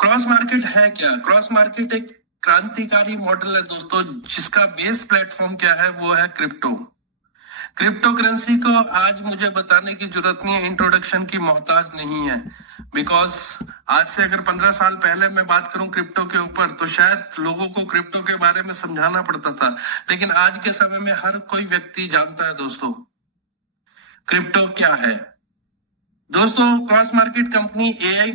Cross market है क्या? Cross market एक क्रांतिकारी मॉडल है दोस्तों, जिसका बेस प्लेटफॉर्म क्या है? वो है क्रिप्टो। क्रिप्टो करेंसी को आज मुझे बताने की जरूरत नहीं है, इंट्रोडक्शन की मोहताज नहीं है। बिकॉज आज से अगर 15 साल पहले मैं बात करूं क्रिप्टो के ऊपर, तो शायद लोगों को क्रिप्टो के बारे में समझाना पड़ता था, लेकिन आज के समय में हर कोई व्यक्ति जानता है दोस्तों क्रिप्टो क्या है। दोस्तों, cross market company AI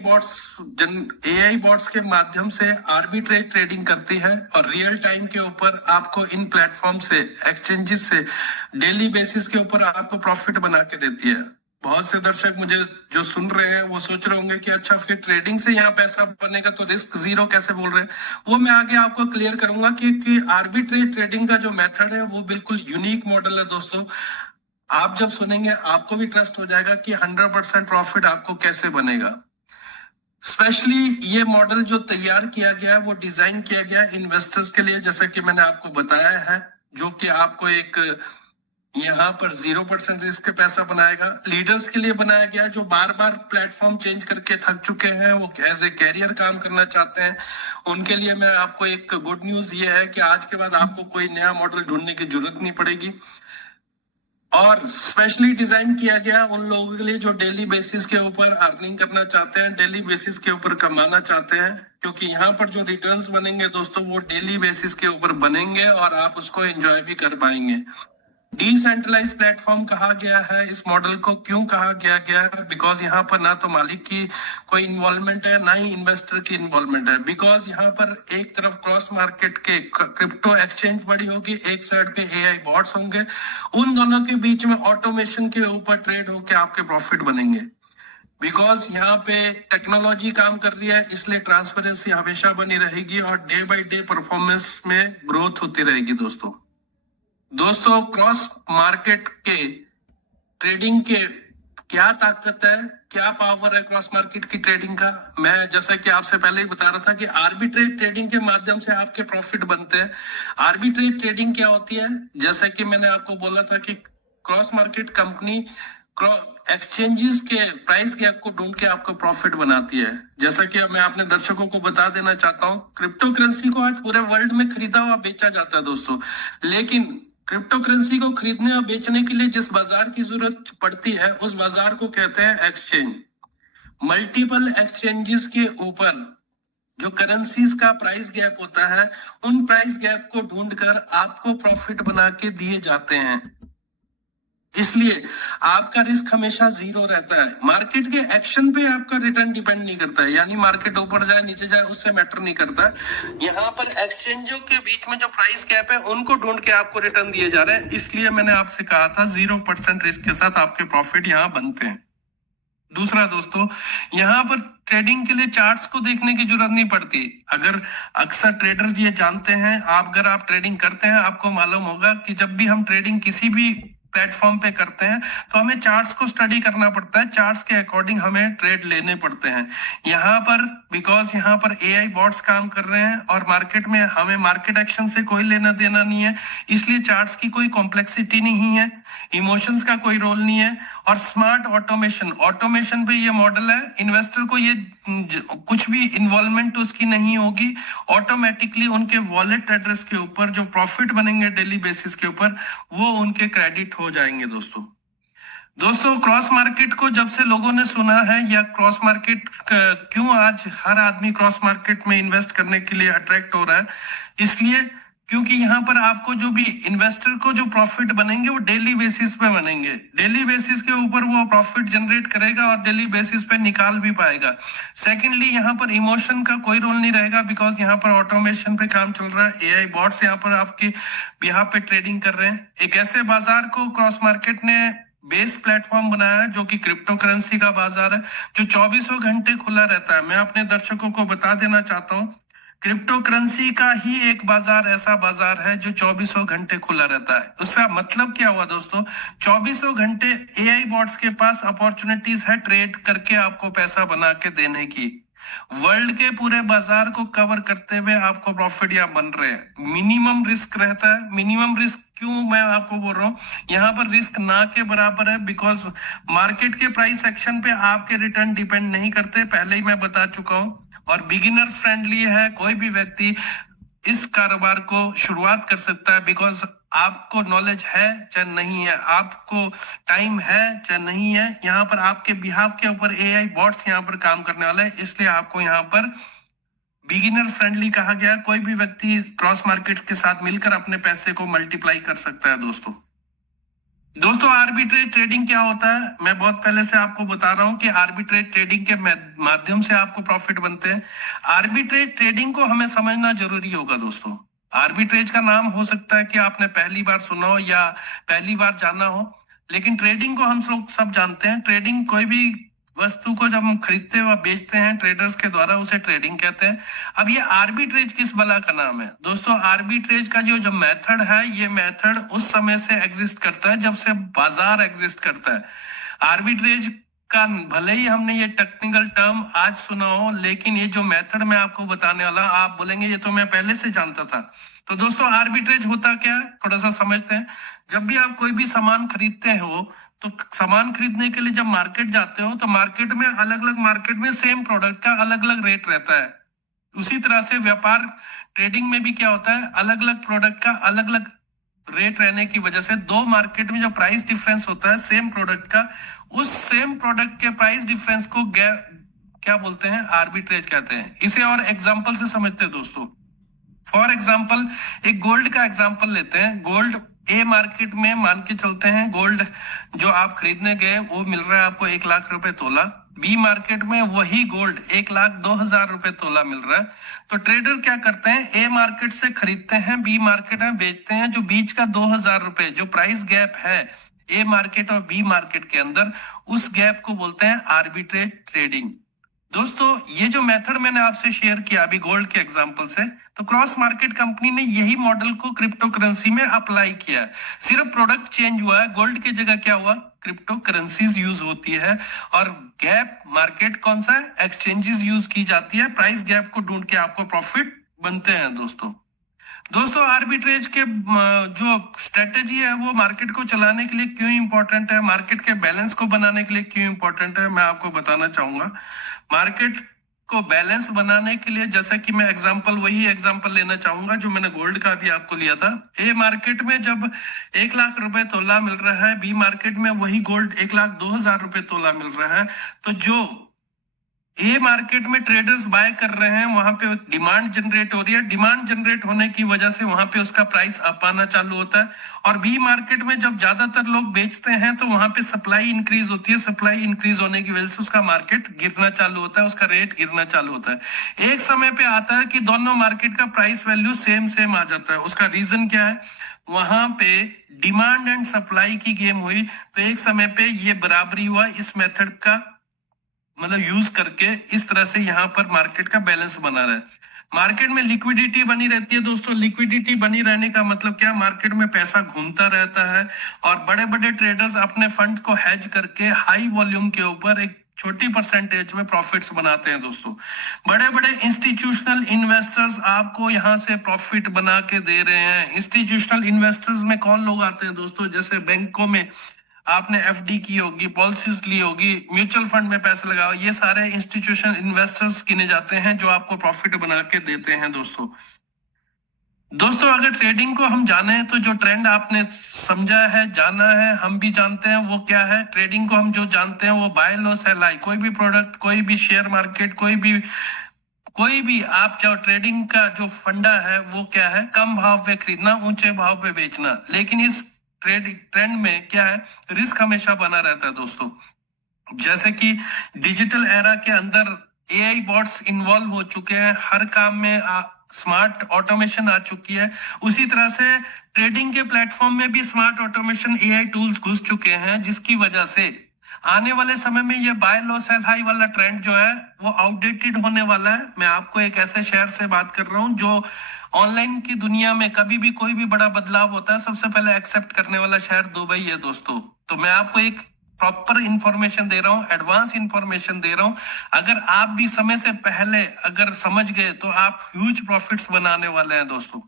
bots के माध्यम से आर्बिट्रेज ट्रेडिंग करती है और रियल टाइम के ऊपर आपको इन प्लेटफॉर्म से, एक्सचेंजेस से डेली बेसिस के ऊपर आपको प्रॉफिट बना के देती है। बहुत से दर्शक मुझे जो सुन रहे हैं वो सोच रहे होंगे कि अच्छा, फिर ट्रेडिंग से यहाँ पैसा बनेगा तो रिस्क जीरो कैसे बोल रहे हैं। वो मैं आगे आपको क्लियर करूंगा कि आर्बिट्रेज ट्रेडिंग का जो मेथड है वो बिल्कुल यूनिक मॉडल है दोस्तों। आप जब सुनेंगे आपको भी ट्रस्ट हो जाएगा कि 100% प्रॉफिट आपको कैसे बनेगा। स्पेशली ये मॉडल जो तैयार किया गया है वो डिजाइन किया गया है इन्वेस्टर्स के लिए, जैसे कि मैंने आपको बताया है, जो कि आपको एक यहाँ पर 0% रिस्क के पैसा बनाएगा। लीडर्स के लिए बनाया गया, जो बार बार प्लेटफॉर्म चेंज करके थक चुके हैं, वो एज ए कैरियर काम करना चाहते हैं, उनके लिए मैं आपको एक गुड न्यूज ये है कि आज के बाद आपको कोई नया मॉडल ढूंढने की जरूरत नहीं पड़ेगी। और स्पेशली डिजाइन किया गया उन लोगों के लिए जो डेली बेसिस के ऊपर अर्निंग करना चाहते हैं, डेली बेसिस के ऊपर कमाना चाहते हैं, क्योंकि यहाँ पर जो रिटर्न्स बनेंगे दोस्तों वो डेली बेसिस के ऊपर बनेंगे और आप उसको एंजॉय भी कर पाएंगे। डिसेंट्रलाइज प्लेटफॉर्म कहा गया है इस मॉडल को। क्यों कहा गया है? बिकॉज यहाँ पर ना तो मालिक की कोई इन्वॉल्वमेंट है, ना ही इन्वेस्टर की इन्वॉल्वमेंट है। बिकॉज यहाँ पर एक तरफ क्रॉस मार्केट के क्रिप्टो एक्सचेंज बड़ी होगी, एक साइड पे एआई बॉट्स होंगे, उन दोनों के बीच में ऑटोमेशन के ऊपर ट्रेड होके आपके प्रॉफिट बनेंगे। बिकॉज यहाँ पे टेक्नोलॉजी काम कर रही है, इसलिए ट्रांसपेरेंसी हमेशा बनी रहेगी और डे बाय डे परफॉर्मेंस में ग्रोथ होती रहेगी दोस्तों, क्रॉस मार्केट के ट्रेडिंग के क्या ताकत है, क्या पावर है क्रॉस मार्केट की ट्रेडिंग का? मैं जैसा कि आपसे पहले ही बता रहा था कि आर्बिट्रेज ट्रेडिंग के माध्यम से आपके प्रॉफिट बनते हैं। आर्बिट्रेज ट्रेडिंग क्या होती है? जैसा कि मैंने आपको बोला था कि क्रॉस मार्केट कंपनी एक्सचेंजेस के प्राइस गैप को ढूंढ के आपको प्रॉफिट बनाती है। जैसा कि मैं अपने दर्शकों को बता देना चाहता हूँ, क्रिप्टो करेंसी को आज पूरे वर्ल्ड में खरीदा हुआ बेचा जाता है दोस्तों, लेकिन क्रिप्टो करेंसी को खरीदने और बेचने के लिए जिस बाजार की जरूरत पड़ती है उस बाजार को कहते हैं एक्सचेंज। मल्टीपल एक्सचेंजेस के ऊपर जो करेंसीज का प्राइस गैप होता है, उन प्राइस गैप को ढूंढकर आपको प्रॉफिट बना के दिए जाते हैं। इसलिए आपका रिस्क हमेशा जीरो रहता है। मार्केट के एक्शन पे आपका रिटर्न डिपेंड नहीं करता है, यानी मार्केट ऊपर जाए नीचे जाए उससे मैटर नहीं करता है। यहाँ पर एक्सचेंजों के बीच में जो प्राइस गैप है उनको ढूंढ के आपको रिटर्न दिए जा रहे हैं। इसलिए मैंने आपसे कहा था 0% रिस्क के साथ आपके प्रॉफिट यहाँ बनते हैं। दूसरा दोस्तों, यहाँ पर ट्रेडिंग के लिए चार्ट्स को देखने की जरूरत नहीं पड़ती। अगर अक्सर ट्रेडर ये जानते हैं, अगर आप ट्रेडिंग करते हैं आपको मालूम होगा कि जब भी हम ट्रेडिंग किसी भी प्लेटफॉर्म पे करते हैं तो हमें चार्ट्स को स्टडी करना पड़ता है, चार्ट्स के अकॉर्डिंग हमें ट्रेड लेने पड़ते हैं। यहाँ पर बिकॉज यहाँ पर एआई बॉट्स काम कर रहे हैं और मार्केट में हमें मार्केट एक्शन से कोई लेना देना नहीं है, इसलिए चार्ट्स की कोई कॉम्प्लेक्सिटी नहीं है, इमोशंस का कोई रोल नहीं है। और स्मार्ट ऑटोमेशन पे ये मॉडल है, इन्वेस्टर को ये कुछ भी इन्वॉल्वमेंट उसकी नहीं होगी, ऑटोमेटिकली उनके वॉलेट एड्रेस के ऊपर जो प्रॉफिट बनेंगे डेली बेसिस के ऊपर वो उनके क्रेडिट हो जाएंगे दोस्तों, क्रॉस मार्केट को जब से लोगों ने सुना है, या क्रॉस मार्केट क्यों आज हर आदमी क्रॉस मार्केट में इन्वेस्ट करने के लिए अट्रैक्ट हो रहा है, इसलिए क्योंकि यहाँ पर आपको जो भी इन्वेस्टर को जो प्रॉफिट बनेंगे वो डेली बेसिस पे बनेंगे। डेली बेसिस के ऊपर वो प्रॉफिट जनरेट करेगा और डेली बेसिस पे निकाल भी पाएगा। सेकेंडली, यहाँ पर इमोशन का कोई रोल नहीं रहेगा, बिकॉज यहाँ पर ऑटोमेशन पे काम चल रहा है, एआई बॉट्स यहाँ पर आपके बिहाफ पे ट्रेडिंग कर रहे हैं। एक ऐसे बाजार को क्रॉस मार्केट ने बेस प्लेटफॉर्म बनाया है जो कि क्रिप्टो करेंसी का बाजार है, जो 24 घंटे खुला रहता है। मैं अपने दर्शकों को बता देना चाहता हूँ, क्रिप्टो करेंसी का ही एक बाजार ऐसा बाजार है जो 24 घंटे खुला रहता है। उसका मतलब क्या हुआ दोस्तों? 24 घंटे एआई बॉट्स के पास अपॉर्चुनिटीज है ट्रेड करके आपको पैसा बना के देने की। वर्ल्ड के पूरे बाजार को कवर करते हुए आपको प्रॉफिट यहाँ बन रहे हैं। मिनिमम रिस्क रहता है। मिनिमम रिस्क क्यों मैं आपको बोल रहा हूँ? यहाँ पर रिस्क ना के बराबर है, बिकॉज मार्केट के प्राइस एक्शन पे आपके रिटर्न डिपेंड नहीं करते, पहले ही मैं बता चुका हूँ। और बिगिनर फ्रेंडली है। कोई भी व्यक्ति इस कारोबार को शुरुआत कर सकता है, बिकॉज आपको नॉलेज है चाहे नहीं है, आपको टाइम है चाहे नहीं है, यहाँ पर आपके बिहाफ के ऊपर एआई बॉट्स यहाँ पर काम करने वाला है, इसलिए आपको यहाँ पर बिगिनर फ्रेंडली कहा गया। कोई भी व्यक्ति क्रॉस मार्केट के साथ मिलकर अपने पैसे को मल्टीप्लाई कर सकता है। दोस्तों आर्बिट्रेज ट्रेडिंग क्या होता है, मैं बहुत पहले से आपको बता रहा हूं कि आर्बिट्रेज ट्रेडिंग के माध्यम से आपको प्रॉफिट बनते हैं। आर्बिट्रेज ट्रेडिंग को हमें समझना जरूरी होगा दोस्तों। आर्बिट्रेज का नाम हो सकता है कि आपने पहली बार सुना हो या पहली बार जाना हो, लेकिन ट्रेडिंग को हम लोग सब जानते हैं। ट्रेडिंग कोई भी वस्तु को जब हम खरीदते व बेचते हैं ट्रेडर्स के द्वारा, उसे ट्रेडिंग कहते हैं। अब ये आर्बिट्रेज किस बला का नाम है दोस्तों? आर्बिट्रेज का जो मेथड है, ये मेथड उस समय से एग्जिस्ट करता है जब से बाजार एग्जिस्ट करता है। आर्बिट्रेज का भले ही हमने ये टेक्निकल टर्म आज सुना हो, लेकिन ये जो मेथड मैं आपको बताने वाला, आप बोलेंगे ये तो मैं पहले से जानता था। तो दोस्तों आर्बिट्रेज होता क्या है, थोड़ा सा समझते हैं। जब भी आप कोई भी सामान खरीदते हो, तो सामान खरीदने के लिए जब मार्केट जाते हो, तो मार्केट में अलग अलग मार्केट में सेम प्रोडक्ट का अलग अलग रेट रहता है। उसी तरह से व्यापार ट्रेडिंग में भी क्या होता है, अलग अलग प्रोडक्ट का अलग अलग रेट रहने की वजह से दो मार्केट में जो प्राइस डिफरेंस होता है सेम प्रोडक्ट का, उस सेम प्रोडक्ट के प्राइस डिफरेंस को क्या बोलते हैं, आर्बिट्रेज कहते हैं। इसे और एग्जांपल से समझते हैं दोस्तों। फॉर एग्जांपल एक गोल्ड का एग्जांपल लेते हैं। गोल्ड ए मार्केट में मान के चलते हैं, गोल्ड जो आप खरीदने गए वो मिल रहा है आपको 1 लाख रुपए तोला। बी मार्केट में वही गोल्ड 1,02,000 रुपए तोला मिल रहा है। तो ट्रेडर क्या करते हैं, ए मार्केट से खरीदते हैं, बी मार्केट में बेचते हैं। जो बीच का 2,000 रुपए जो प्राइस गैप है ए मार्केट और बी मार्केट के अंदर, उस गैप को बोलते हैं आर्बिट्रेज ट्रेडिंग। दोस्तों ये जो मेथड मैंने आपसे शेयर किया अभी गोल्ड के एग्जांपल से, तो क्रॉस मार्केट कंपनी ने यही मॉडल को क्रिप्टो करेंसी में अप्लाई किया है। सिर्फ प्रोडक्ट चेंज हुआ है, गोल्ड की जगह क्या हुआ, क्रिप्टो करेंसीज यूज होती है। और गैप मार्केट कौन सा है, एक्सचेंजेस यूज की जाती है। प्राइस गैप को ढूंढ के आपको प्रॉफिट बनते हैं दोस्तों आर्बिट्रेज के जो स्ट्रेटेजी है वो मार्केट को चलाने के लिए क्यों इंपॉर्टेंट है, मार्केट के बैलेंस को बनाने के लिए क्यों इंपॉर्टेंट है, मैं आपको बताना चाहूंगा। मार्केट को बैलेंस बनाने के लिए, जैसा कि मैं वही एग्जांपल लेना चाहूंगा जो मैंने गोल्ड का भी आपको लिया था। ए मार्केट में जब 1 लाख रुपए तोला मिल रहा है, बी मार्केट में वही गोल्ड 1,02,000 रुपए तोला मिल रहा है, तो जो ए मार्केट में ट्रेडर्स बाय कर रहे हैं वहां पे डिमांड जनरेट हो रही है। डिमांड जनरेट होने की वजह से वहां पे उसका प्राइस अप आना चालू होता है। और बी मार्केट में जब ज्यादातर लोग बेचते हैं तो वहां पे सप्लाई इंक्रीज होती है। सप्लाई इंक्रीज होने की वजह से उसका मार्केट गिरना चालू होता है, उसका रेट गिरना चालू होता है। एक समय पे आता है कि दोनों मार्केट का प्राइस वैल्यू सेम आ जाता है। उसका रीजन क्या है, वहां पे डिमांड एंड सप्लाई की गेम हुई, तो एक समय पे ये बराबरी हुआ। इस मेथड का मतलब यूज करके इस तरह से यहाँ पर मार्केट का बैलेंस बना रहा है। मार्केट में लिक्विडिटी बनी रहती है दोस्तों। लिक्विडिटी बनी रहने का मतलब क्या, मार्केट में पैसा घूमता रहता है और बड़े बड़े ट्रेडर्स अपने फंड को हेज करके हाई वॉल्यूम के ऊपर एक छोटी परसेंटेज में प्रॉफिट्स बनाते हैं दोस्तों। बड़े बड़े इंस्टीट्यूशनल इन्वेस्टर्स आपको यहाँ से प्रॉफिट बना के दे रहे हैं। इंस्टीट्यूशनल इन्वेस्टर्स में कौन लोग आते हैं दोस्तों, जैसे बैंकों में आपने एफडी की होगी, पॉलिसीज ली होगी, म्यूचुअल फंड में पैसे लगाओ, ये सारे इंस्टीट्यूशनल इन्वेस्टर्स गिने जाते हैं जो आपको प्रॉफिट बना के देते हैं दोस्तों अगर ट्रेडिंग को हम जाने तो जो ट्रेंड आपने समझा है, जाना है, हम भी जानते हैं वो क्या है। ट्रेडिंग को हम जो जानते हैं वो बाय लो सेल हाई। कोई भी प्रोडक्ट, कोई भी शेयर मार्केट, कोई भी आप जो ट्रेडिंग का जो फंडा है वो क्या है, कम भाव पे खरीदना, ऊंचे भाव पे बेचना। लेकिन इस ट्रेंड में क्या है, रिस्क हमेशा बना रहता है दोस्तों। जैसे कि डिजिटल एरा के अंदर एआई बॉट्स इन्वॉल्व हो चुके हैं, हर काम में स्मार्ट ऑटोमेशन आ चुकी है। उसी तरह से ट्रेडिंग के प्लेटफॉर्म में भी स्मार्ट ऑटोमेशन एआई टूल्स घुस चुके हैं, जिसकी वजह से आने वाले समय में ये बाय लो सेल हाई वाला ट्रेंड जो है वो आउटडेटेड होने वाला है। मैं आपको एक ऐसे शेयर से बात कर रहा हूं जो ऑनलाइन की दुनिया में कभी भी कोई भी बड़ा बदलाव होता है, सबसे पहले एक्सेप्ट करने वाला शहर दुबई है दोस्तों। तो मैं आपको एक प्रॉपर इंफॉर्मेशन दे रहा हूं, एडवांस इंफॉर्मेशन दे रहा हूं। अगर आप भी समय से पहले अगर समझ गए तो आप ह्यूज प्रॉफिट्स बनाने वाले हैं दोस्तों।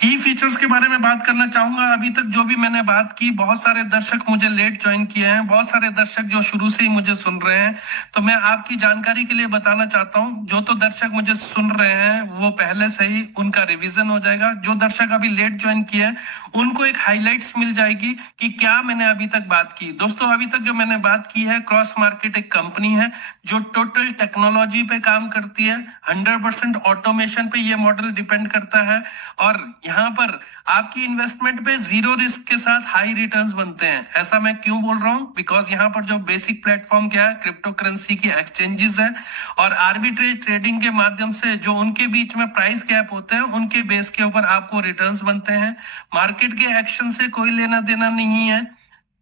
की फीचर्स के बारे में बात करना चाहूंगा। अभी तक जो भी मैंने बात की, बहुत सारे दर्शक मुझे लेट ज्वाइन किए हैं, बहुत सारे दर्शक जो शुरू से ही मुझे सुन रहे हैं, तो मैं आपकी जानकारी के लिए बताना चाहता हूं, जो तो दर्शक मुझे सुन रहे हैं वो पहले से ही उनका रिवीजन हो जाएगा। जो दर्शक अभी लेट ज्वाइन किए हैं उनको एक हाईलाइट्स मिल जाएगी कि क्या मैंने अभी तक बात की। दोस्तों अभी तक जो मैंने बात की है, क्रॉस मार्केट एक कंपनी है जो टोटल टेक्नोलॉजी पे काम करती है, 100% ऑटोमेशन पे ये मॉडल डिपेंड करता है, और यहाँ पर आपकी इन्वेस्टमेंट पे जीरो रिस्क के साथ हाई रिटर्न्स बनते हैं। ऐसा मैं क्यों बोल रहा हूं? बिकॉज यहाँ पर जो बेसिक प्लेटफॉर्म क्या है, क्रिप्टो करेंसी की एक्सचेंजेस है, और आर्बिट्रेज ट्रेडिंग के माध्यम से जो उनके बीच में प्राइस गैप होते हैं उनके बेस के ऊपर आपको रिटर्न्स बनते हैं। मार्केट के एक्शन से कोई लेना देना नहीं है,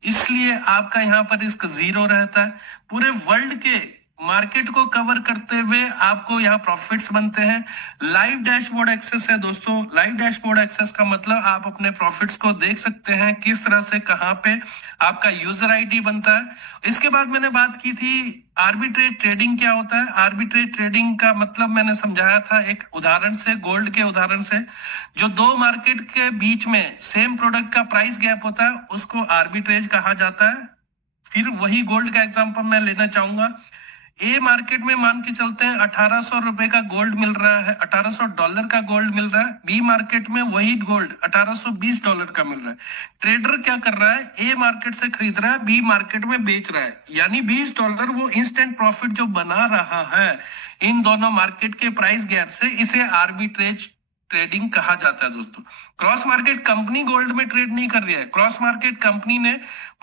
इसलिए आपका यहाँ पर रिस्क जीरो रहता है। पूरे वर्ल्ड के मार्केट को कवर करते हुए आपको यहाँ प्रॉफिट्स बनते हैं। लाइव डैशबोर्ड एक्सेस है दोस्तों। लाइव डैशबोर्ड एक्सेस का मतलब आप अपने प्रॉफिट्स को देख सकते हैं, किस तरह से कहाँ पे आपका यूजर आईडी बनता है। इसके बाद मैंने बात की थी आर्बिट्रेज ट्रेडिंग क्या होता है। आर्बिट्रेज ट्रेडिंग का मतलब मैंने समझाया था एक उदाहरण से, गोल्ड के उदाहरण से। जो दो मार्केट के बीच में सेम प्रोडक्ट का प्राइस गैप होता है उसको आर्बिट्रेज कहा जाता है। फिर वही गोल्ड का एग्जांपल मैं लेना चाहूंगा। ए मार्केट में मान के चलते हैं 1800 रुपए का गोल्ड मिल रहा है, $1800 का गोल्ड मिल रहा है। बी मार्केट में वही गोल्ड $1820 का मिल रहा है। ट्रेडर क्या कर रहा है, ए मार्केट से खरीद रहा है, बी मार्केट में बेच रहा है, यानी $20 वो इंस्टेंट प्रॉफिट जो बना रहा है इन दोनों मार्केट के प्राइस गैप से, इसे आर्बिट्रेज ट्रेडिंग कहा जाता है दोस्तों। क्रॉस मार्केट कंपनी गोल्ड में ट्रेड नहीं कर रही है, क्रॉस मार्केट कंपनी ने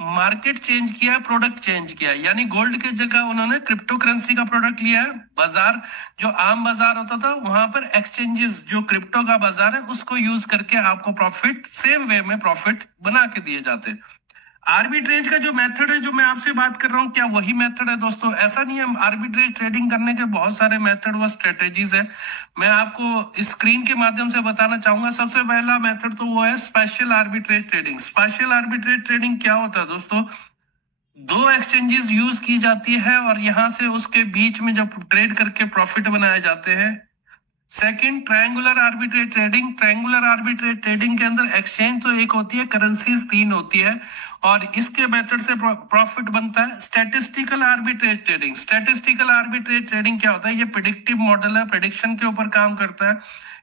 मार्केट चेंज किया, प्रोडक्ट चेंज किया, यानी गोल्ड के जगह उन्होंने क्रिप्टो करेंसी का प्रोडक्ट लिया है। बाजार जो आम बाजार होता था वहां पर एक्सचेंजेस जो क्रिप्टो का बाजार है उसको यूज करके आपको प्रॉफिट सेम वे में प्रॉफिट बना के दिए जाते हैं। आर्बिट्रेज का जो मेथड है जो मैं आपसे बात कर रहा हूं, क्या वही मेथड है दोस्तों? ऐसा नहीं है। आर्बिट्रेज ट्रेडिंग करने के बहुत सारे मेथड व स्ट्रेटेजीज है, मैं आपको स्क्रीन के माध्यम से बताना चाहूंगा। सबसे पहला मेथड तो वो है special arbitrage trading. Special arbitrage trading क्या होता है दोस्तों? दो एक्सचेंजेस यूज की जाती है और यहां से उसके बीच में जब ट्रेड करके प्रॉफिट बनाए जाते हैं। Second, triangular arbitrage trading. Triangular arbitrage trading के अंदर एक्सचेंज तो एक होती है, करेंसीज 3 होती है और इसके मेथड से प्रॉफिट बनता है। Statistical arbitrage trading. Statistical arbitrage trading क्या होता है? ये प्रेडिक्टिव मॉडल है, प्रेडिक्शन के ऊपर काम करता है,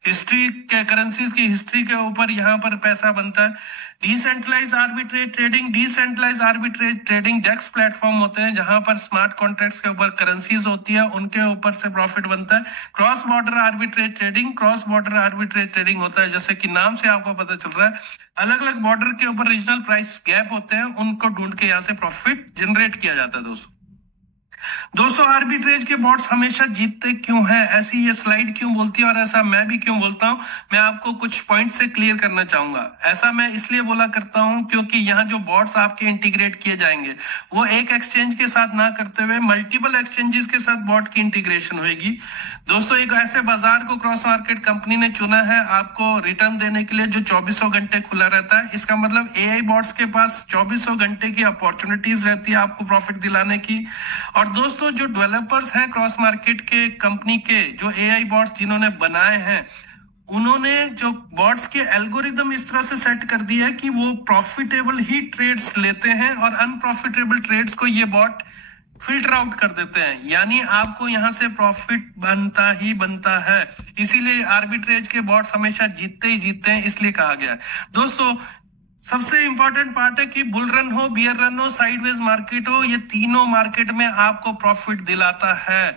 हिस्ट्री के करेंसीज की हिस्ट्री के ऊपर यहाँ पर पैसा बनता है। Decentralise arbitrage trading. Decentralise arbitrage trading DEX platform होते हैं जहां पर स्मार्ट कॉन्ट्रैक्ट्स के ऊपर करेंसीज होती है, उनके ऊपर से प्रॉफिट बनता है। Cross border arbitrage trading. Cross border arbitrage trading होता है, जैसे कि नाम से आपको पता चल रहा है, अलग अलग बॉर्डर के ऊपर रीजनल प्राइस गैप होते हैं, उनको ढूंढ के यहाँ से प्रॉफिट जनरेट किया जाता है दोस्तों आर्बिट्रेज के बॉट्स हमेशा जीतते क्यों हैं? ऐसी ये स्लाइड क्यों बोलती है और ऐसा मैं भी क्यों बोलता हूं, मैं आपको कुछ पॉइंट से क्लियर करना चाहूंगा। ऐसा मैं इसलिए बोला करता हूं क्योंकि यहाँ जो बॉट्स आपके इंटीग्रेट किए जाएंगे वो एक एक्सचेंज के साथ ना करते हुए मल्टीपल एक्सचेंजेस के साथ बॉट की इंटीग्रेशन होगी। दोस्तों एक ऐसे बाजार को क्रॉस मार्केट कंपनी ने चुना है आपको रिटर्न देने के लिए जो 24 घंटे खुला रहता है। इसका मतलब एआई बॉट्स के पास 24 घंटे की अपॉर्चुनिटीज रहती है आपको प्रॉफिट दिलाने की। और दोस्तों जो डेवलपर्स हैं क्रॉस मार्केट के कंपनी के, जो एआई बॉट्स जिन्होंने बनाए हैं, उन्होंने जो बॉट्स के एल्गोरिदम इस तरह से सेट कर दिया है कि वो प्रॉफिटेबल ही ट्रेड्स लेते हैं और अनप्रॉफिटेबल ट्रेड्स को ये बॉट फिल्टर आउट कर देते हैं, यानी आपको यहां से प्रॉफिट बनता ही बनता है। इसीलिए आर्बिट्रेज के बॉट्स हमेशा जीतते ही जीतते हैं, इसलिए कहा गया है। दोस्तों सबसे इंपॉर्टेंट पार्ट है कि बुल रन हो, बियर रन हो, साइडवेज मार्केट हो, ये तीनों मार्केट में आपको प्रॉफिट दिलाता है।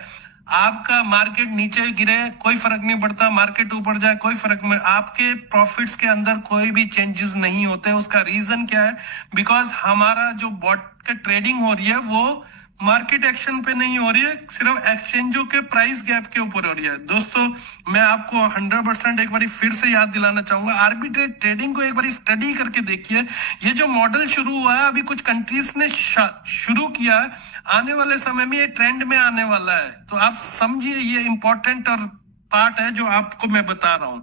आपका मार्केट नीचे गिरे कोई फर्क नहीं पड़ता, मार्केट ऊपर जाए कोई फर्क नहीं, आपके प्रॉफिट्स के अंदर कोई भी चेंजेस नहीं होते। उसका रीजन क्या है? बिकॉज हमारा जो बॉट का ट्रेडिंग हो रही है वो मार्केट एक्शन पे नहीं हो रही है, सिर्फ एक्सचेंजों के प्राइस गैप के ऊपर हो रही है। दोस्तों मैं आपको 100% एक बार फिर से याद दिलाना चाहूंगा, आर्बिट्रेज ट्रेडिंग को एक बार स्टडी करके देखिए। ये जो मॉडल शुरू हुआ है, अभी कुछ कंट्रीज ने शुरू किया है, आने वाले समय में ये ट्रेंड में आने वाला है। तो आप समझिए ये इंपॉर्टेंट और पार्ट है जो आपको मैं बता रहा हूं।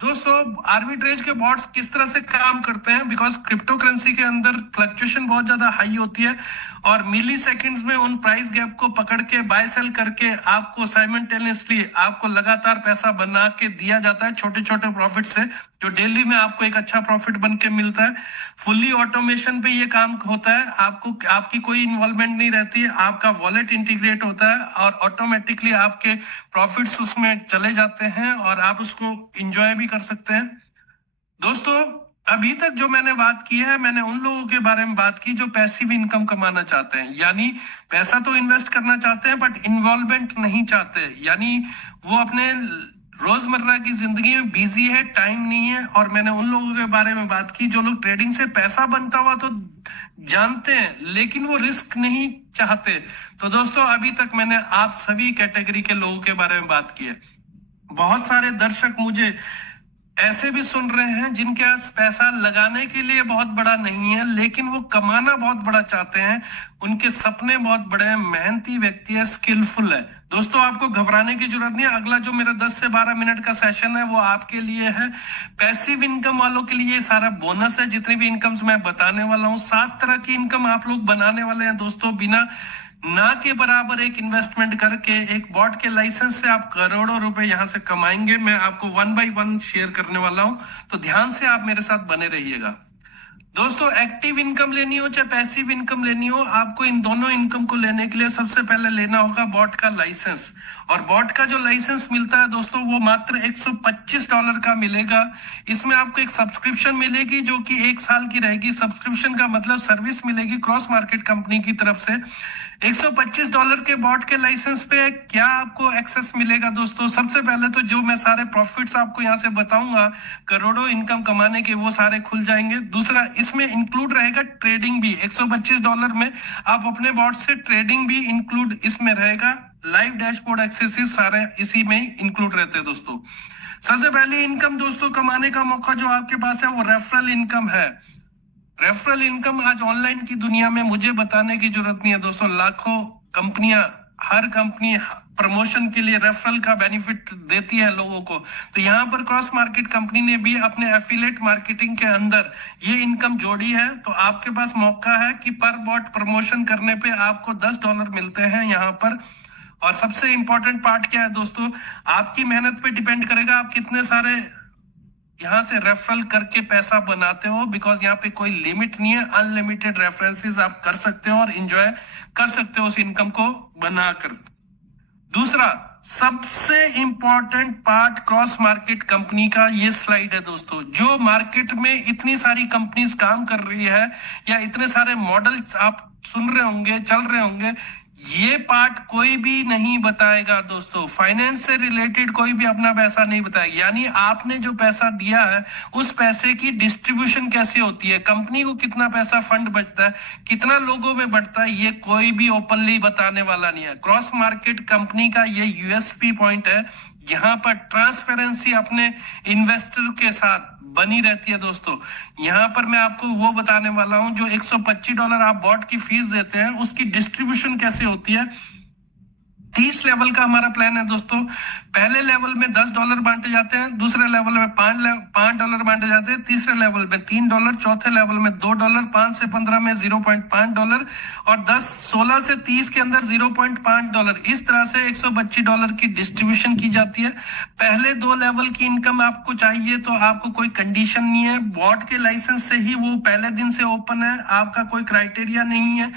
दोस्तों आर्बिट्रेज के बॉट्स किस तरह से काम करते हैं? बिकॉज क्रिप्टो करेंसी के अंदर फ्लक्चुएशन बहुत ज्यादा हाई होती है और मिली सेकेंड्स में उन प्राइस गैप को पकड़ के बाय सेल करके आपको साइमल्टेनियसली आपको लगातार पैसा बना के दिया जाता है छोटे छोटे प्रॉफिट से। जो डेली में आपको एक अच्छा प्रॉफिट बन के मिलता है। फुल्ली ऑटोमेशन पे ये काम होता है, आपको आपकी कोई इन्वॉल्वमेंट नहीं रहती है, आपका वॉलेट इंटीग्रेट होता है और ऑटोमेटिकली आपके प्रॉफिट्स उसमें चले जाते हैं और आप उसको इंजॉय भी कर सकते हैं। दोस्तों अभी तक जो मैंने बात की है, मैंने उन लोगों के बारे में बात की जो पैसिव इनकम कमाना चाहते हैं, यानी पैसा तो इन्वेस्ट करना चाहते हैं बट इन्वॉल्वमेंट नहीं चाहते, यानी वो अपने रोजमर्रा की जिंदगी में बिजी है, टाइम नहीं है। और मैंने उन लोगों के बारे में बात की जो लोग ट्रेडिंग से पैसा बनता हुआ तो जानते हैं लेकिन वो रिस्क नहीं चाहते। तो दोस्तों अभी तक मैंने आप सभी कैटेगरी के लोगों के बारे में बात की है। बहुत सारे दर्शक मुझे ऐसे भी सुन रहे हैं जिनके पास पैसा लगाने के लिए बहुत बड़ा नहीं है लेकिन वो कमाना बहुत बड़ा चाहते हैं, उनके सपने बहुत बड़े हैं, मेहनती व्यक्ति है, स्किलफुल है। दोस्तों आपको घबराने की जरूरत नहीं है। अगला जो मेरा 10 से 12 मिनट का सेशन है वो आपके लिए है। पैसिव इनकम वालों के लिए सारा बोनस है। जितनी भी इनकम्स मैं बताने वाला हूँ, 7 तरह की इनकम आप लोग बनाने वाले हैं दोस्तों। बिना ना के बराबर एक इन्वेस्टमेंट करके एक बॉट के लाइसेंस से आप करोड़ों रुपए यहां से कमाएंगे। मैं आपको 1 बाय 1 शेयर करने वाला हूं, तो ध्यान से आप मेरे साथ बने रहिएगा। दोस्तों एक्टिव इनकम लेनी हो चाहे पैसिव इनकम लेनी हो, आपको इन दोनों इनकम को लेने के लिए सबसे पहले लेना होगा बॉट का लाइसेंस। और बॉट का जो लाइसेंस मिलता है दोस्तों वो मात्र $125 का मिलेगा। इसमें आपको एक सब्सक्रिप्शन मिलेगी जो कि 1 साल की रहेगी। सब्सक्रिप्शन का मतलब सर्विस मिलेगी क्रॉस मार्केट कंपनी की तरफ से। $125 के बॉट के लाइसेंस पे क्या आपको एक्सेस मिलेगा दोस्तों? सबसे पहले तो जो मैं सारे प्रॉफिट्स आपको यहाँ से बताऊंगा करोड़ों इनकम कमाने के, वो सारे खुल जाएंगे। दूसरा इसमें इंक्लूड रहेगा ट्रेडिंग भी। $125 में आप अपने बॉट से ट्रेडिंग भी इंक्लूड इसमें रहेगा। लाइव डैशबोर्ड एक्सेस सारे इसी में इंक्लूड रहते हैं दोस्तों। सबसे पहली इनकम दोस्तों कमाने का मौका जो आपके पास है वो रेफरल इनकम है। रेफरल इनकम आज ऑनलाइन की दुनिया में मुझे बताने की जरूरत नहीं है दोस्तों। लाखों कंपनियां, हर कंपनी प्रमोशन के लिए रेफरल का बेनिफिट देती है लोगों को। तो यहाँ पर क्रॉस मार्केट कंपनी ने भी अपने एफिलिएट मार्केटिंग के अंदर ये इनकम जोड़ी है। तो आपके पास मौका है कि पर बॉट प्रमोशन करने पे आपको $10 मिलते हैं यहाँ पर। और सबसे इंपॉर्टेंट पार्ट क्या है दोस्तों, आपकी मेहनत पे डिपेंड करेगा आप कितने सारे यहाँ से रेफरल करके पैसा बनाते हो। बिकॉज यहाँ पे कोई लिमिट नहीं है, अनलिमिटेड रेफरेंसेस आप कर सकते हो और एंजॉय कर सकते हो उस इनकम को बनाकर। दूसरा सबसे important part cross market company का ये स्लाइड है दोस्तों। जो मार्केट में इतनी सारी कंपनीज काम कर रही है या इतने सारे मॉडल आप सुन रहे होंगे, चल रहे होंगे, ये पार्ट कोई भी नहीं बताएगा दोस्तों। फाइनेंस से रिलेटेड कोई भी अपना पैसा नहीं बताएगा, यानी आपने जो पैसा दिया है उस पैसे की डिस्ट्रीब्यूशन कैसे होती है, कंपनी को कितना पैसा फंड बचता है, कितना लोगों में बढ़ता है, ये कोई भी ओपनली बताने वाला नहीं है। क्रॉस मार्केट कंपनी का ये यूएसपी पॉइंट है, यहाँ पर ट्रांसपेरेंसी अपने इन्वेस्टर के साथ बनी रहती है दोस्तों। यहाँ पर मैं आपको वो बताने वाला हूं जो $125 आप बॉट की फीस देते हैं उसकी डिस्ट्रीब्यूशन कैसे होती है। 30 लेवल का हमारा प्लान है दोस्तों। पहले लेवल में $10 बांटे जाते हैं, दूसरे लेवल में $5 बांटे जाते हैं, तीसरे लेवल में $3, चौथे लेवल में $2, 5 से 15 में $0.5 और 16 से 30 के अंदर $0.5। इस तरह से $125 की डिस्ट्रीब्यूशन की जाती है। पहले 2 लेवल की इनकम आपको चाहिए तो आपको कोई कंडीशन नहीं है, बॉट के लाइसेंस से ही वो पहले दिन से ओपन है, आपका कोई क्राइटेरिया नहीं है।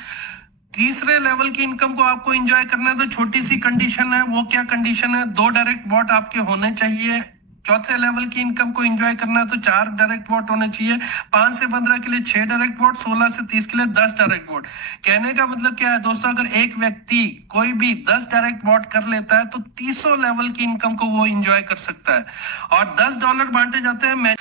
तीसरे लेवल की इनकम को आपको एंजॉय करना है तो छोटी सी कंडीशन है। वो क्या कंडीशन है, 2 डायरेक्ट बॉट आपके होने चाहिए। चौथे लेवल की इनकम को एंजॉय करना है तो 4 डायरेक्ट बॉट होने चाहिए। 5 से 15 के लिए 6 डायरेक्ट बॉट, 16 से 30 के लिए 10 डायरेक्ट बॉट। कहने का मतलब क्या है दोस्तों, अगर एक व्यक्ति कोई भी 10 डायरेक्ट बॉट कर लेता है तो 300 लेवल की इनकम को वो एंजॉय कर सकता है। और $10 बांटे जाते हैं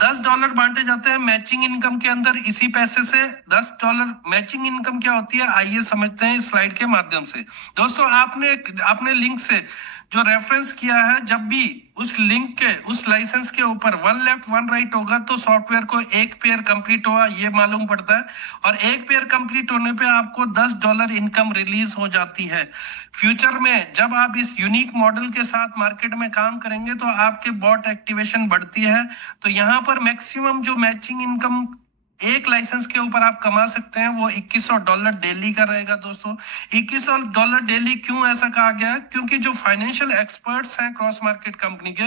$10 बांटे जाते हैं मैचिंग इनकम के अंदर। इसी पैसे से $10 मैचिंग इनकम क्या होती है आइए समझते हैं इस स्लाइड के माध्यम से। दोस्तों आपने लिंक से जो रेफरेंस किया है, जब भी उस लिंक के उस लाइसेंस के ऊपर 1 लेफ्ट 1 राइट होगा तो सॉफ्टवेयर को 1 पेयर कंप्लीट हुआ ये मालूम पड़ता है। और 1 पेयर कंप्लीट होने पे आपको $10 इनकम रिलीज हो जाती है। फ्यूचर में जब आप इस यूनिक मॉडल के साथ मार्केट में काम करेंगे तो आपके बॉट एक्टिवेशन बढ़ती है। तो यहाँ पर मैक्सिमम जो मैचिंग इनकम एक लाइसेंस के ऊपर आप कमा सकते हैं वो $2100 डेली का रहेगा दोस्तों। $2100 डेली क्यों ऐसा कहा गया है, क्योंकि जो फाइनेंशियल एक्सपर्ट्स हैं क्रॉस मार्केट कंपनी के,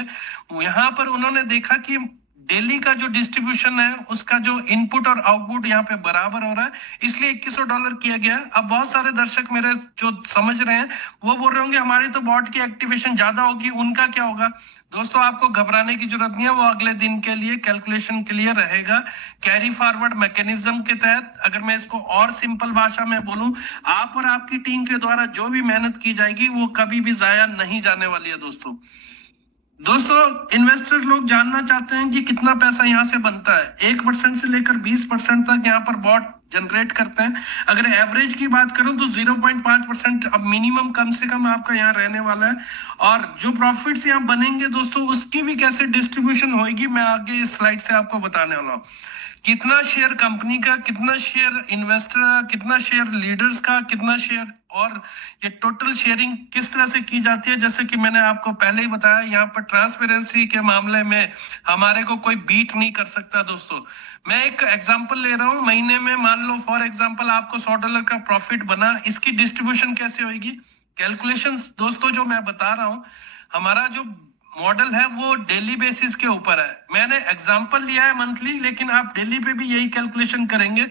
यहाँ पर उन्होंने देखा कि डेली का जो डिस्ट्रीब्यूशन है उसका जो इनपुट और आउटपुट यहाँ पे बराबर हो रहा है, इसलिए $2100 किया गया। अब बहुत सारे दर्शक मेरे जो समझ रहे हैं वो बोल रहे होंगे हमारी तो बॉट की एक्टिवेशन ज्यादा होगी, उनका क्या होगा? दोस्तों आपको घबराने की जरूरत नहीं है, वो अगले दिन के लिए कैलकुलेशन के लिए रहेगा। कैरी फॉरवर्ड मैकेनिज्म के तहत, अगर मैं इसको और सिंपल भाषा में बोलूं, आप और आपकी टीम के द्वारा जो भी मेहनत की जाएगी वो कभी भी जाया नहीं जाने वाली है। दोस्तों इन्वेस्टर लोग जानना चाहते हैं कि कितना पैसा यहाँ से बनता है। 1% से लेकर 20% तक यहाँ पर बॉट जनरेट करते हैं। अगर एवरेज की बात करूं तो 0.5% अब मिनिमम कम से कम आपका यहाँ रहने वाला है। और जो प्रॉफिट्स यहाँ बनेंगे दोस्तों उसकी भी कैसे डिस्ट्रीब्यूशन होगी मैं आगे इस स्लाइड से आपको बताने वाला हूँ। कितना शेयर कंपनी का, कितना शेयर इन्वेस्टर का, कितना शेयर लीडर्स का, कितना शेयर, और ये टोटल शेयरिंग किस तरह से की जाती है। जैसे कि मैंने आपको पहले ही बताया, यहाँ पर ट्रांसपेरेंसी के मामले में हमारे को कोई बीट नहीं कर सकता। दोस्तों मैं एक एग्जांपल ले रहा हूं, महीने में मान लो फॉर एग्जांपल आपको $100 का प्रॉफिट बना, इसकी डिस्ट्रीब्यूशन कैसे होगी? कैलकुलेशन दोस्तों जो मैं बता रहा हूं, हमारा जो मॉडल है वो डेली बेसिस के ऊपर है। मैंने एग्जांपल लिया है मंथली, लेकिन आप डेली पे भी यही कैलकुलेशन करेंगे।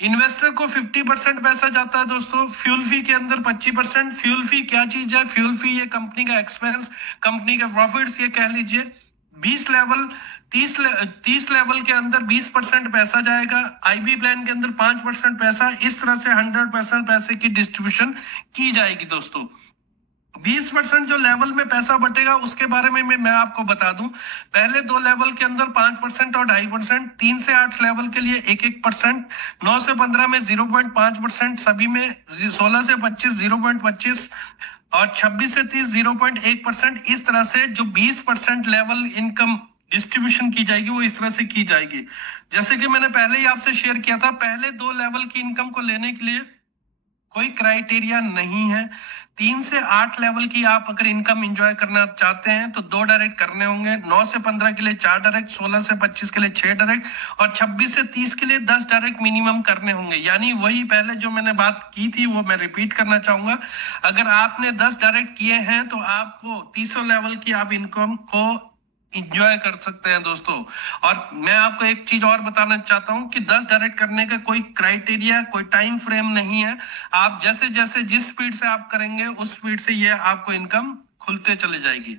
इन्वेस्टर को 50% पैसा जाता है दोस्तों, फ्यूल फी के अंदर 25%। फ्यूल फी क्या चीज है? फ्यूल फी ये कंपनी का एक्सपेंस, कंपनी के प्रॉफिट्स ये कह लीजिए। 30 लेवल के अंदर 20% पैसा जाएगा, आईबी प्लान के अंदर 5% पैसा, इस तरह से 100% पैसे की डिस्ट्रीब्यूशन की जाएगी। दोस्तों 20% जो लेवल में पैसा बटेगा उसके बारे में मैं आपको बता दूं। पहले 2 लेवल के अंदर 5% और 2.5%, 3 से 8 लेवल के लिए 1%, 9 से 15 में 0.5%, सभी में 16 से 25 0.25 और 26 से 30 0.1%। इस तरह से जो 20% लेवल इनकम डिस्ट्रीब्यूशन की जाएगी वो इस तरह से की जाएगी। जैसे कि मैंने पहले ही आपसे शेयर किया था, पहले 2 लेवल की इनकम को लेने के लिए कोई क्राइटेरिया नहीं है। 3 से 8 लेवल की आप अगर इनकम एंजॉय करना चाहते हैं तो 2 डायरेक्ट करने होंगे, 9 से 15 के लिए 4 डायरेक्ट, 16 से 25 के लिए 6 डायरेक्ट और 26 से 30 के लिए 10 डायरेक्ट मिनिमम करने होंगे। यानी वही पहले जो मैंने बात की थी वो मैं रिपीट करना चाहूंगा। अगर आपने 10 डायरेक्ट किए हैं तो आपको 300 लेवल की आप इनकम को इंजॉय कर सकते हैं दोस्तों। और मैं आपको एक चीज और बताना चाहता हूं कि 10 डायरेक्ट करने का कोई क्राइटेरिया, कोई टाइम फ्रेम नहीं है। आप जैसे जैसे जिस स्पीड से आप करेंगे उस स्पीड से ये आपको इनकम खुलते चली जाएगी।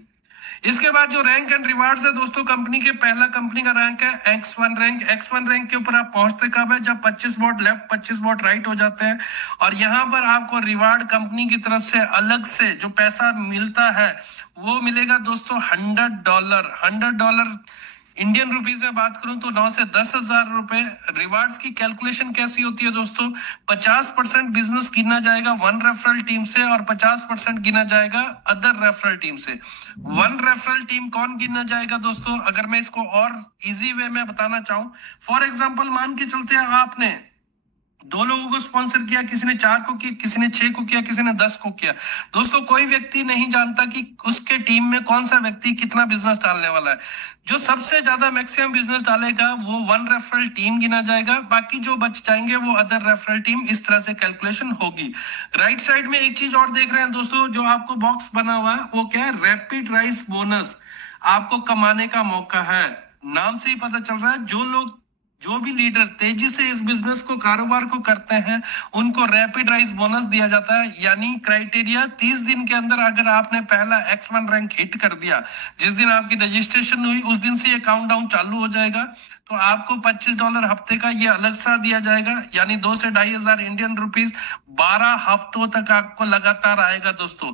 इसके बाद जो रैंक एंड रिवार्ड्स है दोस्तों, कंपनी के पहला कंपनी का रैंक है X1 रैंक। X1 रैंक के ऊपर आप पहुंचते कब है? जब 25 वोट लेफ्ट 25 वोट राइट हो जाते हैं। और यहाँ पर आपको रिवार्ड कंपनी की तरफ से अलग से जो पैसा मिलता है वो मिलेगा दोस्तों $100। इंडियन रुपीज में बात करूं तो 9 से 10 हजार रुपए। रिवार्ड्स की कैलकुलेशन कैसी होती है दोस्तों? 50% बिजनेस गिना जाएगा 1 रेफरल टीम से और 50% गिना जाएगा अदर रेफरल टीम से। 1 रेफरल टीम कौन गिना जाएगा दोस्तों? अगर मैं इसको और इजी वे में बताना चाहूं, फॉर एग्जाम्पल मान के चलते हैं आपने 2 लोगों को स्पॉन्सर किया, किसी ने 4 को किया, किसी ने 6 को किया, किसी ने 10 को किया। दोस्तों कोई व्यक्ति नहीं जानता कि उसके टीम में कौन सा व्यक्ति कितना बिजनेस डालने वाला है। जो सबसे ज्यादा मैक्सिमम बिजनेस डालेगा वो 1 रेफरल टीम गिना जाएगा, बाकी जो बच जाएंगे वो अदर रेफरल टीम। इस तरह से कैलकुलेशन होगी। राइट साइड में एक चीज और देख रहे हैं दोस्तों, जो आपको बॉक्स बना हुआ है वो क्या है? रैपिड राइज बोनस आपको कमाने का मौका है। नाम से ही पता चल रहा है जो भी लीडर तेजी से इस बिजनेस को, कारोबार को करते हैं उनको रैपिड राइज बोनस दिया जाता है। यानी क्राइटेरिया 30 दिन के अंदर अगर आपने पहला X1 रैंक हिट कर दिया, जिस दिन आपकी रजिस्ट्रेशन हुई उस दिन से ये काउंटडाउन चालू हो जाएगा। तो आपको $25 हफ्ते का ये अलग सा दिया जाएगा, यानी 2 से 2,500 इंडियन रुपीज 12 हफ्तों तक आपको लगातार आएगा दोस्तों।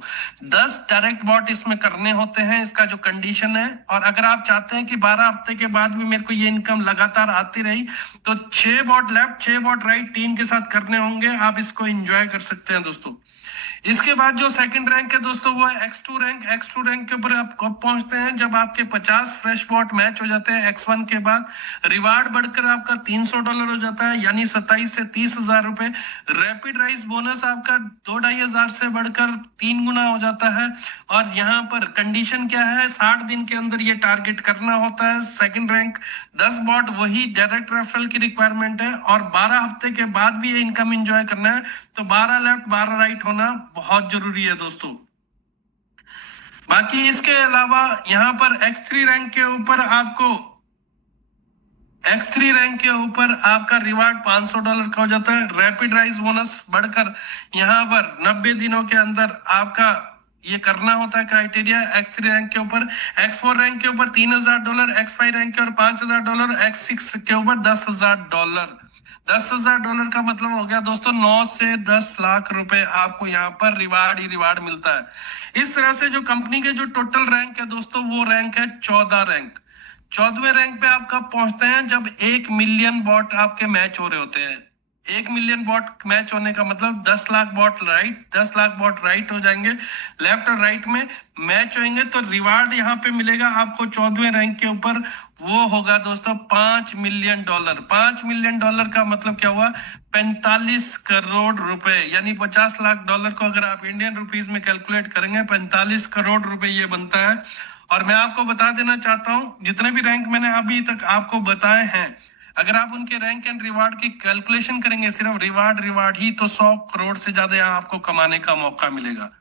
10 डायरेक्ट बॉट इसमें करने होते हैं, इसका जो कंडीशन है। और अगर आप चाहते हैं कि 12 हफ्ते के बाद भी मेरे को ये इनकम लगातार आती रही तो 6 bot left 6 bot right team के साथ करने होंगे। आप इसको एंजॉय कर सकते हैं दोस्तों। इसके बाद जो सेकंड रैंक है दोस्तों वो है X2 रैंक। X2 रैंक के ऊपर आप कब पहुंचते हैं? जब आपके 50 फ्रेश बॉट मैच हो जाते हैं X1 के बाद। रिवार्ड बढ़कर आपका $300 हो जाता है, यानी 27 से 30 हजार रुपए। रैपिड राइज बोनस आपका 2-2.5 से बढ़कर 3 गुना हो जाता है। और यहाँ पर कंडीशन क्या है? 60 दिन के अंदर ये टारगेट करना होता है। सेकंड रैंक 10 बॉट, वही डायरेक्ट रेफरल की रिक्वायरमेंट है। और 12 हफ्ते के बाद भी ये इनकम एंजॉय करना है, तो 12 लेफ्ट 12 राइट होना बहुत जरूरी है दोस्तों। बाकी इसके अलावा यहाँ पर X3 रैंक के ऊपर आपको X3 रैंक के ऊपर आपका रिवार्ड $500 का हो जाता है। रैपिड राइज बोनस बढ़कर यहाँ पर 90 दिनों के अंदर आपका ये करना होता है क्राइटेरिया। X3 रैंक के ऊपर, X4 रैंक के ऊपर $3000, X5 रैंक के ऊपर $5000, X6 के ऊपर $10,000। $10,000 का मतलब हो गया दोस्तों 9 से 10 लाख रुपए आपको यहाँ पर रिवार्ड ही रिवार्ड मिलता है। इस तरह से जो कंपनी के जो टोटल रैंक है दोस्तों, वो रैंक है 14 रैंक। 14वें रैंक पे आप कब पहुंचते हैं? जब 1 मिलियन बॉट आपके मैच हो रहे होते हैं। 1 मिलियन बॉट मैच होने का मतलब 10 lakh bot right, 10 lakh bot right हो जाएंगे, लेफ्ट और राइट में मैच होंगे, तो रिवार्ड यहाँ पे मिलेगा आपको 14वें रैंक के ऊपर। वो होगा दोस्तों $5 मिलियन। $5 मिलियन का मतलब क्या हुआ? 45 करोड़ रुपए, यानी $50 लाख को अगर आप इंडियन रुपीज में कैलकुलेट करेंगे 45 करोड़ रुपए ये बनता है। और मैं आपको बता देना चाहता हूं, जितने भी रैंक मैंने अभी तक आपको बताए हैं, अगर आप उनके रैंक एंड रिवार्ड की कैलकुलेशन करेंगे, सिर्फ रिवार्ड ही, तो 100 करोड़ से ज्यादा यहाँ आपको कमाने का मौका मिलेगा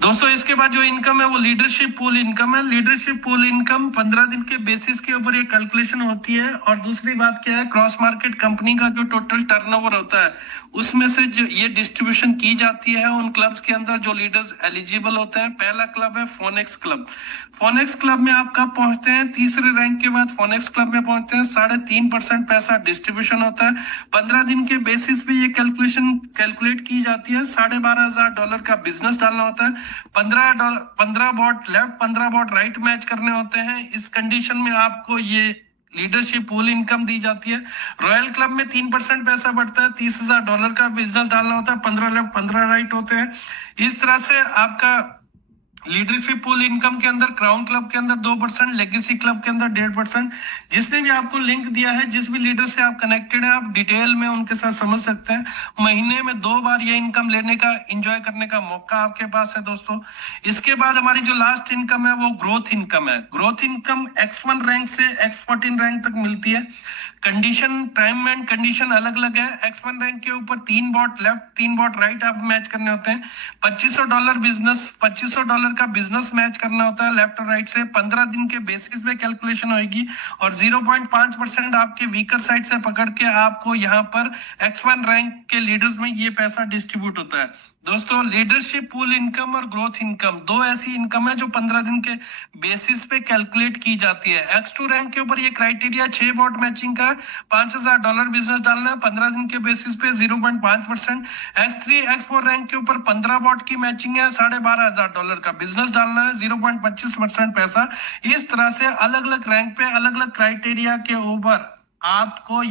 दोस्तों। इसके बाद जो इनकम है वो लीडरशिप पूल इनकम है। लीडरशिप पूल इनकम 15 दिन के बेसिस के ऊपर ये कैलकुलेशन होती है। और दूसरी बात क्या है, क्रॉस मार्केट कंपनी का जो टोटल टर्नओवर होता है उसमें से जो ये डिस्ट्रीब्यूशन की जाती है उन क्लब्स के अंदर जो लीडर्स एलिजिबल होते हैं। पहला क्लब है फोनेक्स क्लब। फोनेक्स क्लब में आप कब पहुंचते हैं? तीसरे रैंक के बाद फोनेक्स क्लब में पहुंचते हैं। 3.5% पैसा डिस्ट्रीब्यूशन होता है। 15 दिन के बेसिस पे ये कैलकुलेट की जाती है। $12,500 का बिजनेस डालना होता है। 15 bot left, 15 bot right match करने होते हैं। इस कंडीशन में आपको ये लीडरशिप पूल इनकम दी जाती है। रॉयल क्लब में 3% पैसा बढ़ता है। $30,000 का बिजनेस डालना होता है। 15 लेफ्ट, 15 राइट होते हैं। इस तरह से आपका लीडरशिप पूल इनकम के अंदर क्राउन क्लब के अंदर 2%, लेगेसी क्लब के अंदर 1.5%। जिसने भी आपको लिंक दिया है, जिस भी लीडर से आप कनेक्टेड है, आप डिटेल में उनके साथ समझ सकते हैं। महीने में 2 बार ये इनकम लेने का, एंजॉय करने का मौका आपके पास है दोस्तों। इसके बाद हमारी जो लास्ट इनकम है वो ग्रोथ इनकम है। ग्रोथ इनकम X1 रैंक से X14 रैंक तक मिलती है। कंडीशन, टाइम एंड कंडीशन अलग अलग है। X1 रैंक के ऊपर 3 बॉट लेफ्ट, 3 बॉट राइट आप मैच करने होते हैं। $2500 बिजनेस, $2500 का बिजनेस मैच करना होता है लेफ्ट और राइट से। 15 दिन के बेसिस पे कैलकुलेशन होगी और 0.5% आपके वीकर साइड से पकड़ के आपको यहाँ पर X1 रैंक के लीडर्स में ये पैसा डिस्ट्रीब्यूट होता है दोस्तों। लीडरशिप पूल इनकम और ग्रोथ इनकम 2 ऐसी इनकम है जो 15 दिन के बेसिस पे कैलकुलेट की जाती है। X2 रैंक के ऊपर ये क्राइटेरिया 6 बॉट मैचिंग का, $5,000 बिजनेस डालना है 15 दिन के बेसिस पे, 0.5%। X3, X4 रैंक के ऊपर 15 बॉट की मैचिंग है, $12,500 का बिजनेस डालना है, 0.25% पैसा। इस तरह से अलग अलग रैंक पे अलग अलग क्राइटेरिया के ऊपर आपको